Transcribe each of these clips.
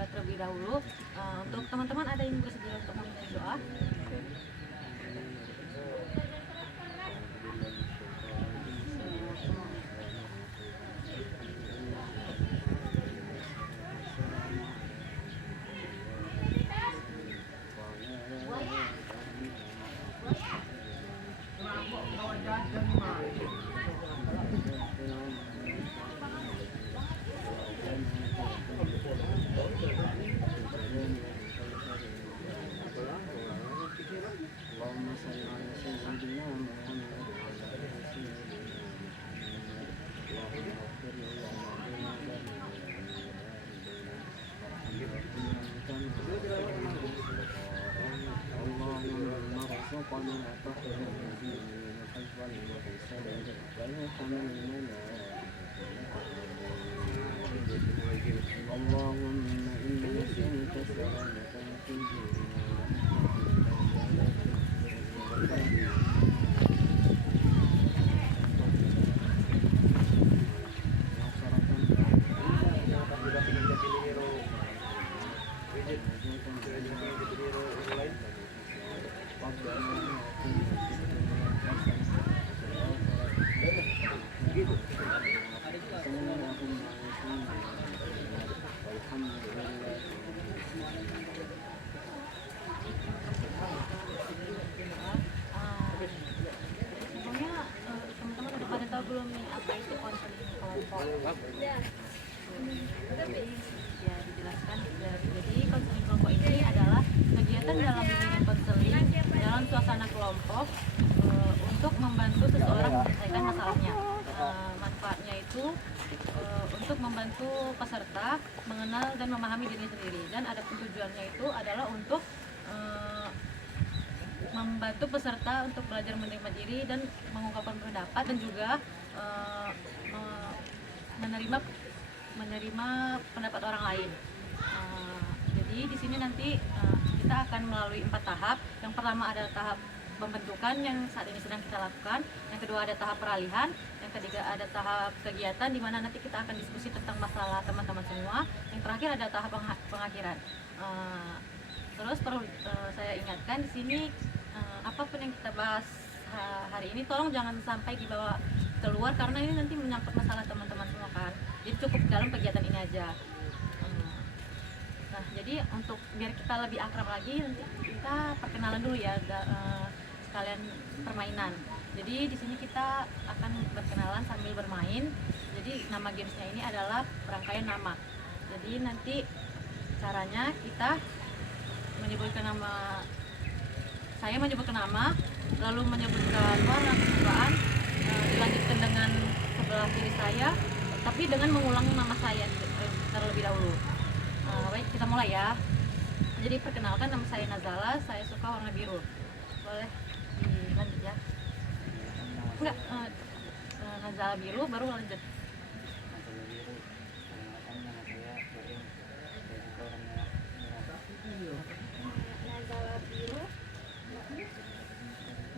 berdoa terlebih dahulu. Untuk teman-teman ada yang bersedia untuk meminta doa? اللهم صل على سيدنا محمد وعلى آل سيدنا محمد اللهم اغفر اللهم ارزقنا تقوى الدين وحفظ المحسن والحمل اللهم إنا نسألك سلامة في Teman-teman udah pada tahu belum nih apa itu konseling kelompok? Ya dijelaskan. Jadi konseling kelompok ini adalah kegiatan dalam bimbingan konseling dalam suasana kelompok untuk membantu seseorang menyelesaikan masalahnya. Manfaatnya itu untuk membantu peserta mengenal dan memahami diri sendiri, dan ada tujuannya itu adalah untuk membantu peserta untuk belajar menerima diri dan mengungkapkan pendapat, dan juga menerima pendapat orang lain. Jadi di sini nanti kita akan melalui 4 tahap. Yang pertama adalah tahap pembentukan yang saat ini sedang kita lakukan. Yang kedua ada tahap peralihan. Yang ketiga ada tahap kegiatan di mana nanti kita akan diskusi tentang masalah teman-teman semua. Yang terakhir ada tahap pengakhiran. Terus perlu saya ingatkan di sini apapun yang kita bahas hari ini tolong jangan sampai dibawa keluar, karena ini nanti menyangkut masalah teman-teman semua kan. Jadi cukup dalam kegiatan ini aja. Nah, jadi untuk biar kita lebih akrab lagi, nanti kita perkenalan dulu ya, sekalian permainan. Jadi di sini kita akan berkenalan sambil bermain. Jadi nama gamesnya ini adalah rangkaian nama. Jadi nanti caranya kita menyebutkan nama, saya menyebutkan nama, lalu menyebutkan warna kesukaan, dilanjutkan dengan sebelah kiri saya, tapi dengan mengulang nama saya terlebih dahulu. Baik, kita mulai ya. Jadi perkenalkan, nama saya Nazala, saya suka warna biru. Boleh dilanjut ya? Enggak, Nazala biru baru lanjut. Nazala biru,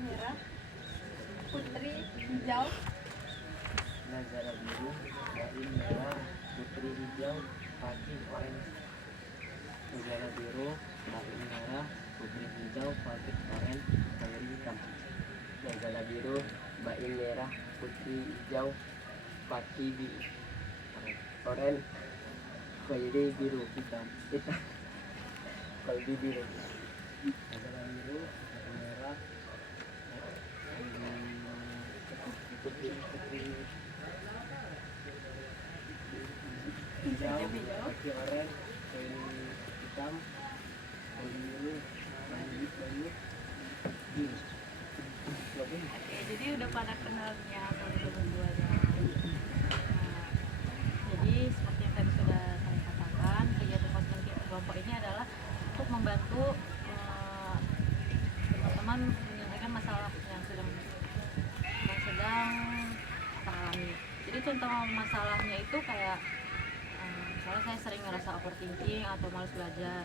merah, putri hijau. Nazala biru, Bain merah, putri hijau, Fatih orange. Nazala biru, Bain merah, putri hijau, Fatih orange, Khairi hitam. Nazala biru, Bain merah, putri hijau, Fatih orange, Khairi biru hitam. Kalbi biru. Nazala biru, Bain merah, putri hijau, Fatih orange, Khairi hitam, Kalbi biru, biru. Jadi udah pada kenalnya kalau berdua-duanya. Jadi seperti yang tadi sudah saya katakan, kegiatan konseling kelompok ini adalah untuk membantu teman-teman menyelesaikan masalah yang sedang teralami. Jadi contoh masalahnya itu kayak misalnya saya sering ngerasa overthinking atau malas belajar.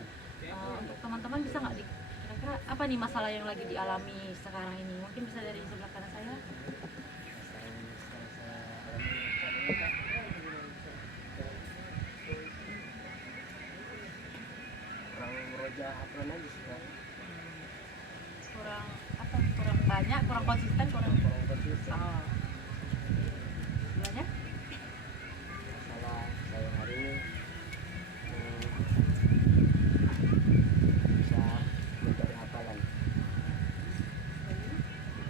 Untuk teman-teman bisa nggak kira-kira apa nih masalah yang lagi dialami sekarang ini? Mungkin bisa dari sebelah kanan saya. aja hafalan aja sih Kak. Kurang apa, kurang banyak, kurang konsisten, kurang Kurang konsisten. oh. Gimana? Masalah saya hari ini bisa mencari hafalan.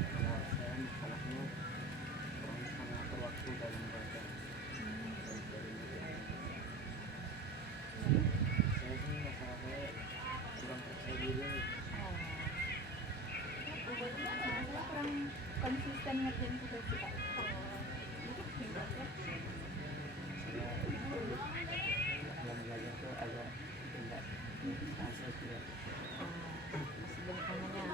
Kalau saya masalahnya kurang bisa mengatur waktu dalam belajar. Saya sih masalahnya kurang percaya diri. Oh. Saya kurang konsisten ngerjain tugas sih Kak. Saya dalam belajar tuh agak tidak saya tidak. Masih banyak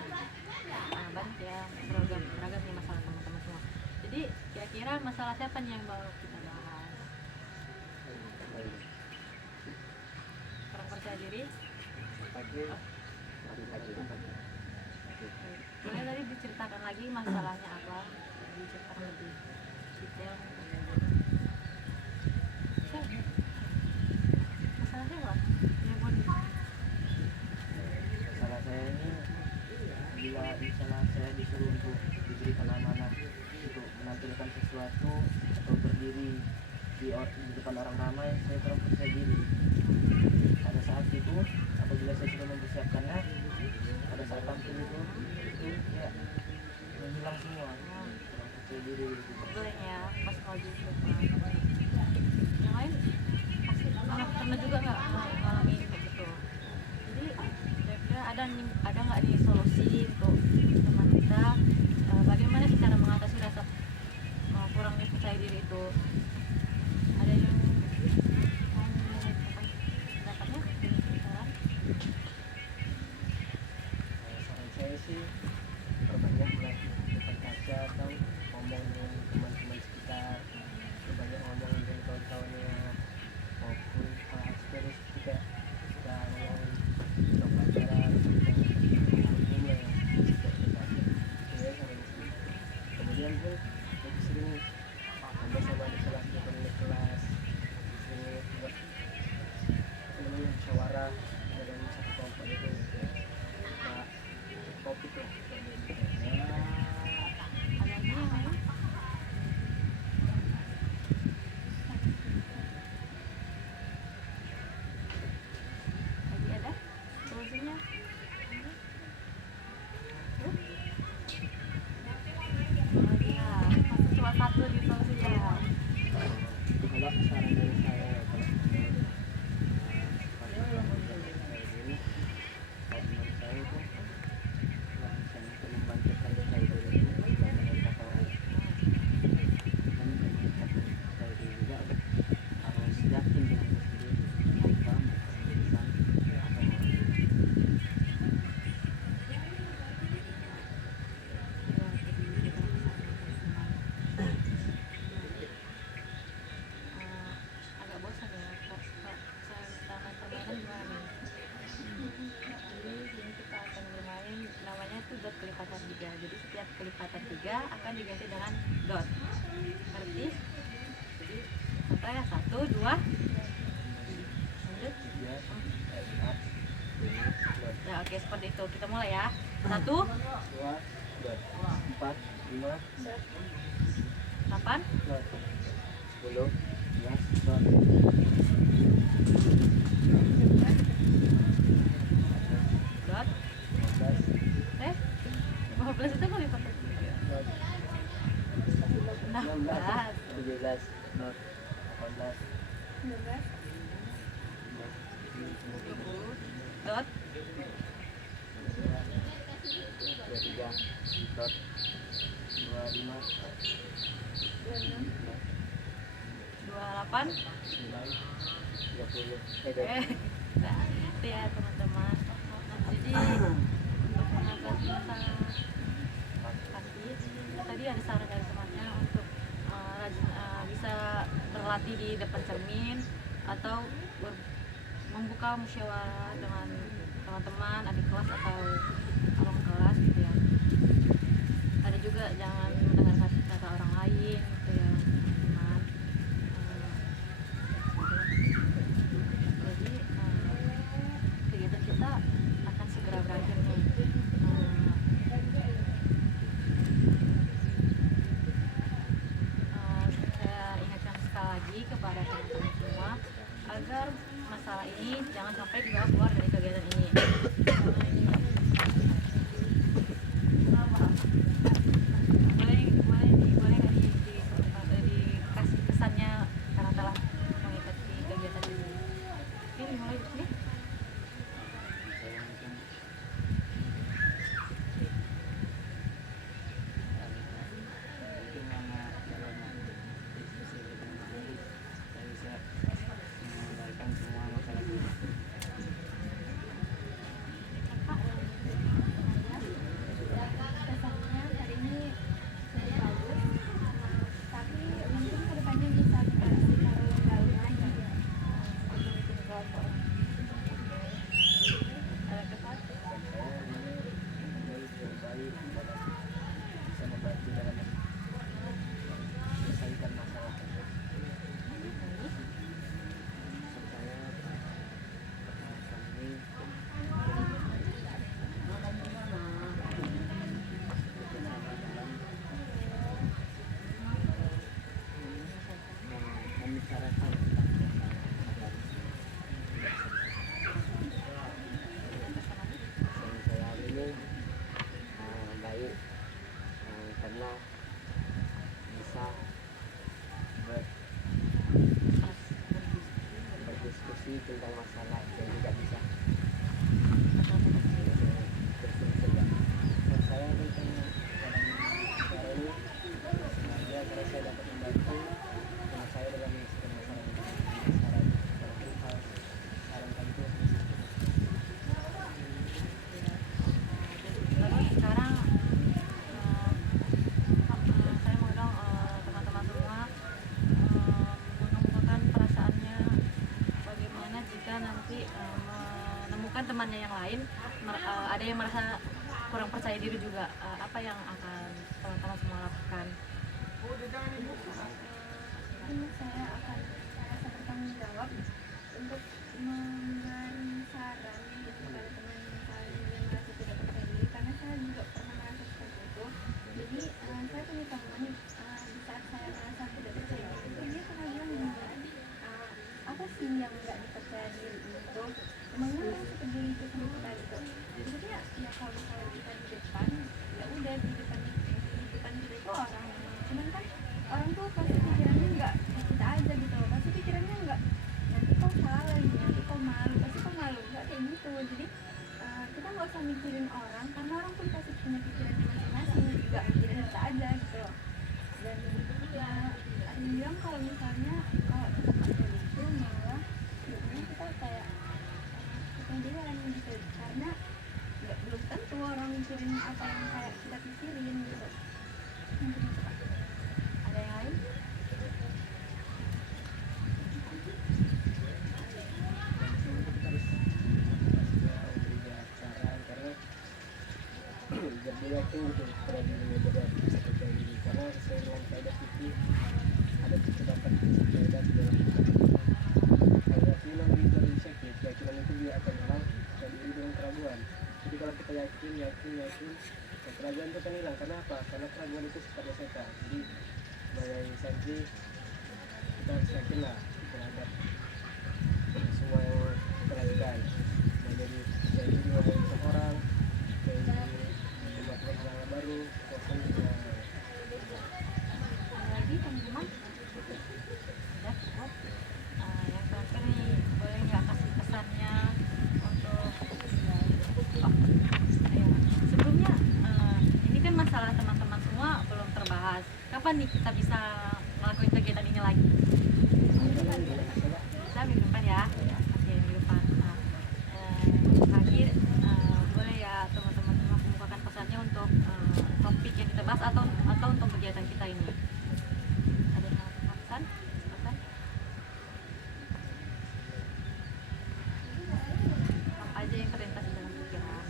banyak ya, beragam nih masalah teman-teman semua. Jadi kira-kira masalah siapa nih yang mau kita bahas? Kurang percaya diri? Boleh tadi diceritakan lagi masalahnya apa? Diceritakan lebih detail. Masalahnya apa? Ya boleh. Masalah saya ini bila misalnya saya disuruh untuk diberikan amanah untuk menampilkan sesuatu atau berdiri di depan orang ramai, saya kurang percaya diri. Pada saat itu apabila saya sudah mempersiapkannya, pada saat tampil itu ya menghilang semua, kurang percaya diri gitu. Boleh ya, pas mau di yang lain pasti pernah juga nggak mengalami kayak gitu. Jadi kira-kira ada nggak nih solusi untuk teman kita, bagaimana sih cara mengatasi rasa kurangnya percaya diri itu? Ada yang mau menyampaikan pendapatnya? Saran? Saran saya sih perbanyak melatih depan kaca atau ngomong dengan teman-teman sekitar, perbanyak ngomong dengan kawan-kawannya, maupun hal-hal terus kita ngomong tentang pelajaran, tentang ilmu yang setiap kita itu ya saran saya. Kemudian pun lebih sering sama di kelas, di kelas sering buat musyawarah dalam satu kelompok itu nah, topik lah Ada lagi yang lain? Lagi ada solusinya? Ya, cuma satu di solusinya. kalau saran dari saya kalau ini kalau menurut saya itu kalau misalnya untuk membangkitkan percaya diri itu belajar dari kata orang dan membangkitkan percaya diri juga harus yakin dengan diri sendiri tanpa memperhatikan apa yang orang bilang. Agak bosan ya, Kak. Saya minta main permainan gimana nih? Jadi sini kita akan bermain, namanya itu dot kelipatan 3. Jadi setiap kelipatan 3 akan diganti dengan dot. Ngerti? Jadi contohnya 1, 2, lanjut. 3, 4, 5, Ya oke, seperti itu. Kita mulai ya. 1, 2, 4, 5, 8, 10, 11, dot. 15 itu kelipatan 3. 16, 17, 18, 19, 20, dot. 23, dot 25, 26, 28. 9, 30, Nah, itu ya teman-teman. Jadi untuk mengatasi masalah pasti tadi ada saran dari temannya untuk bisa berlatih di depan cermin atau membuka musyawarah dengan teman-teman, adik kelas atau abang kelas gitu ya. Ada juga jangan mendengar kata orang lain gitu ya teman-teman. Jadi kegiatan kita juga keluar dari kegiatan ini. Boleh nggak dikasih pesannya karena telah mengikuti kegiatan ini? Oke, mulai dari sini. Saya mungkin karena dalam diskusi dengan ini saya bisa mengandalkan semua masalah ini. Kesannya hari ini cukup bagus, tapi mungkin kedepannya bisa dikasih taruh dalam lagi. Ada kesan? Dan saya ini menjadi terbaik dalam bisa membantu dalam menyelesaikan masalah tersebut. Supaya kami bersama dalam membicarakan tentang masalah saya hari ini baik karena bisa berdiskusi tentang masalah yang juga bisa bersedia. Dan saya tentang dalam acara ini sengaja karena saya dapat membantu teman saya dalam menyelesaikan masalah ini. Saran itu Lalu sekarang saya mengundang teman-teman semua mengemukakan perasaannya bagaimana jika nanti menemukan temannya yang lain ada yang merasa kurang percaya diri juga, apa yang akan teman-teman semua lakukan? Ini saya akan merasa bertanggung jawab untuk memberi saran kepada teman saya yang merasa tidak percaya diri, karena saya juga pernah merasa seperti itu. Jadi saya punya teman di saat saya merasa tidak percaya diri itu, dia pernah bilang juga, apa sih yang nggak dipercaya diri itu? Emangnya orang seperti itu sama kita gitu? Jadi ya kalau misalnya kita di depan, ya udah di depan kita itu orang, cuman kan orang tuh pasti pikirannya nggak kita aja gitu loh, pasti pikirannya nggak nanti kau salah gitu, nanti kau malu, pasti kau malu, nggak kayak gitu. Jadi kita nggak usah mikirin orang, karena orang pun pasti punya pikirannya masing-masing, nggak mikirin kita aja gitu loh. Dan ya ada yang bilang kalau misalnya kalau kita pakai itu malah jadinya kita kayak kepedean gitu, karena belum tentu orang mikirin apa yang kayak kita pikirin gitu. Mungkin itu, Pak. Ada yang lain? biar dia yakin gitu pada dirinya biar bisa percaya diri, karena sesuai dengan kaidah fikih ada terdapat kaidah di dalam keyakinan itu dari syakik, keyakinan itu dia akan hilang dan diri dengan keraguan. Jadi kalau kita yakin dan keraguan itu akan hilang. Karena apa? Karena keraguan itu sifatnya setan. Jadi sebagai santri kita harus yakinlah terhadap semua yang kita lakukan. Nah, jadi saya ini juga dari seorang dari umat yang baru ataupun Ada lagi teman-teman? Ya, cukup. Yang terakhir nih, boleh nggak kasih pesannya untuk ayo. Sebelumnya ini kan masalah teman-teman semua belum terbahas. Kapan nih kita bisa ngelakuin kegiatan ini lagi? Bisa minggu depan ya? Oke, minggu depan. Nah, terakhir boleh ya teman-teman semua kemukakan pesannya untuk topik yang kita bahas atau untuk kegiatan kita ini. Ada yang mau pesan? Silakan. Apa aja yang terlintas di dalam pikiran?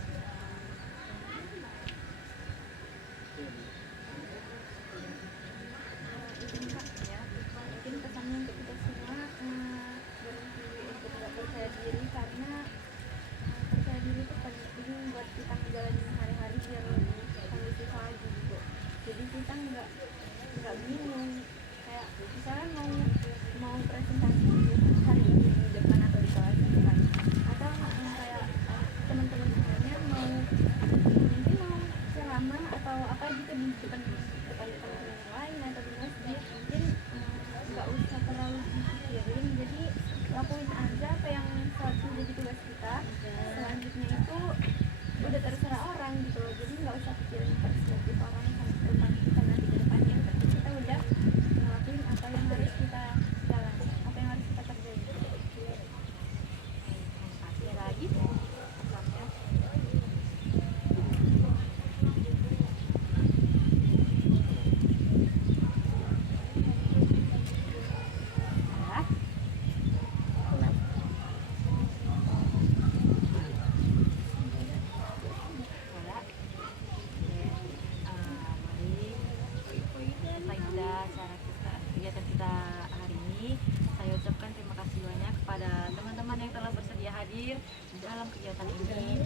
dalam kegiatan ini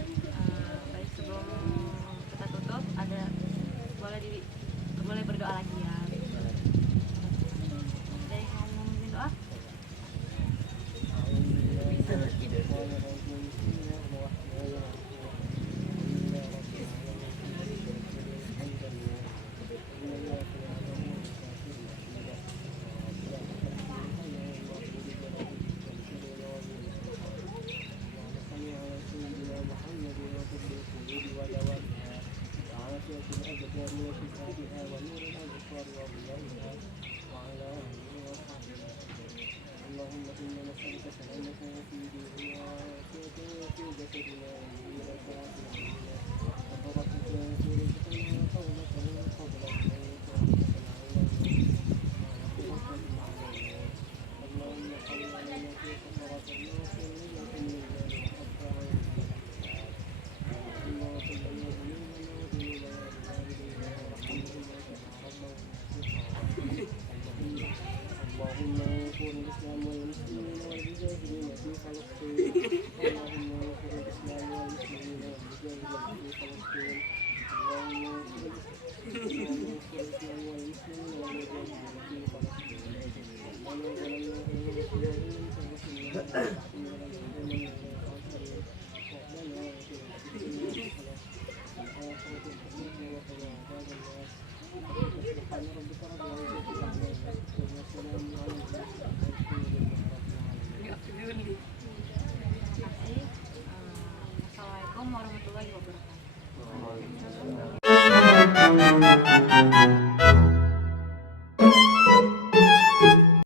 baik sebelum kita tutup boleh berdoa lagi ya. Ada yang mau memimpin doa? اللهم إنا نسألك سلامة في ديننا وعافية في جسدنا ونبيك وعافيتنا وبركة في رزقنا وتوبة قبل الموت ورحمة علينا اللهم صل علينا في سفرات الناس ومن منا وحتى اللهم صل على ذنوبنا وذنوبنا ووالدينا ورحمهما اللهم انصر الاسلام والمسلمين والمجاهدين في فلسطين اللهم انصر الاسلام والمسلمين والمجاهدين في فلسطين اللهم انصر الاسلام والمسلمين والمجاهدين في فلسطين ربنا ظلمنا انفسنا وان لم تغفر لنا وترحمنا لنكونن من الخاسرين ربنا واتنا في الدنيا حسنه وفي الاخره حسنه وقنا عذاب النار سبحان ربك رب العزة عما يصفون وسلام على المرسلين والحمد لله رب العالمين. Terima kasih. Assalamualaikum warahmatullahi wabarakatuh.